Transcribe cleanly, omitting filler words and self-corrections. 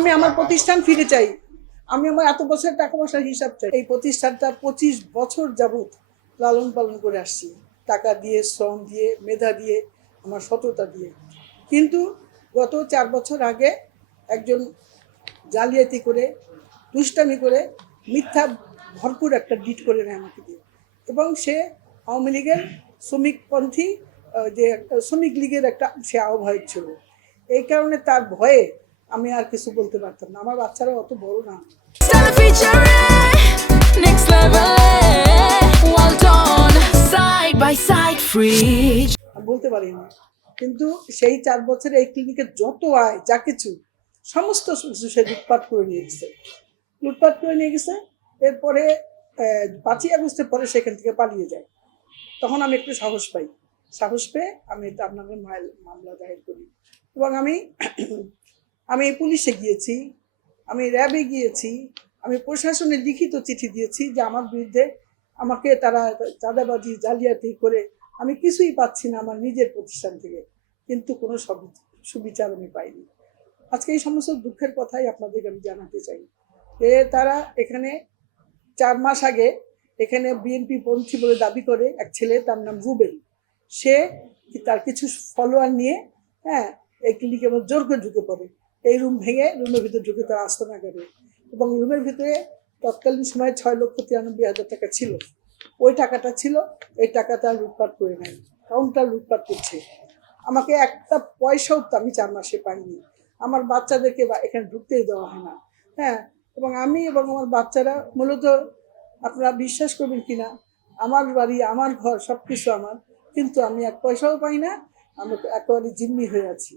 আমি আমার প্রতিষ্ঠান ফিরে চাই। আমি আমার এত বছর টাকা পয়সার হিসাব চাই। এই প্রতিষ্ঠানটা 25 বছর যাবত লালন পালন করে আসছি, টাকা দিয়ে, শ্রম দিয়ে, মেধা দিয়ে, আমার সততা দিয়ে। কিন্তু গত 4 বছর আগে একজন জালিয়াতি করে, দুষ্টামি করে, মিথ্যা ভরপুর একটা ডিট করে নেয় আমাকে দিয়ে। এবং সে আওয়ামী লীগের শ্রমিকপন্থী, যে শ্রমিক লীগের একটা সে আহ্বায়ক ছিল। এই কারণে তার ভয়ে আমি আর কিছু বলতে পারতাম না। আমার বাচ্চারা অত বড় না। বলতে পারি না। কিন্তু সেই 4 বছরে এই ক্লিনিকের যত আয়, যা কিছু, সমস্ত কিছু সে লুটপাট করে নিয়ে গেছে। এরপরে 5ই আগস্টের পরে সেখান থেকে পালিয়ে যায়। তখন আমি একটু সাহস পেয়ে আমি তার নামে মামলা দায়ের করি। এবং আমি পুলিশে গিয়েছি, আমি র্যাবে গিয়েছি, আমি প্রশাসনে লিখিত চিঠি দিয়েছি যে আমার বিরুদ্ধে আমাকে তারা চাঁদাবাজি, জালিয়াতি করে আমি কিছুই পাচ্ছি না আমার নিজের প্রতিষ্ঠান থেকে, কিন্তু কোনো সুবিচার আমি পাইনি। আজকে এই সমস্ত দুঃখের কথাই আপনাদেরকে আমি জানাতে চাই যে তারা এখানে 4 মাস আগে এখানে বিএনপি পন্থী বলে দাবি করে এক ছেলে, তার নাম রুবেল, সে তার কিছু ফলোয়ার নিয়ে এই ক্লিনিকে জোর করে ঢুকে পড়ে। এই রুম ভেঙে রুমের ভিতরে ঢুকে তারা আস্তানা করে, এবং রুমের ভিতরে তৎকালীন সময় 6,93,000 টাকা ছিল। ওই টাকাটা ছিল, এই টাকাটা লুটপাট করে নেয়, কাউন্টার লুটপাট করছে। আমাকে একটা পয়সাও তো আমি 4 মাসে পাইনি। আমার বাচ্চাদেরকে এখানে ঢুকতেই দেওয়া হয় না। এবং আমি এবং আমার বাচ্চারা মূলত, আপনারা বিশ্বাস করবেন কিনা, আমার বাড়ি, আমার ঘর, সব কিছু আমার, কিন্তু আমি এক পয়সাও পাই না। আমি একেবারে জিম্মি হয়ে আছি।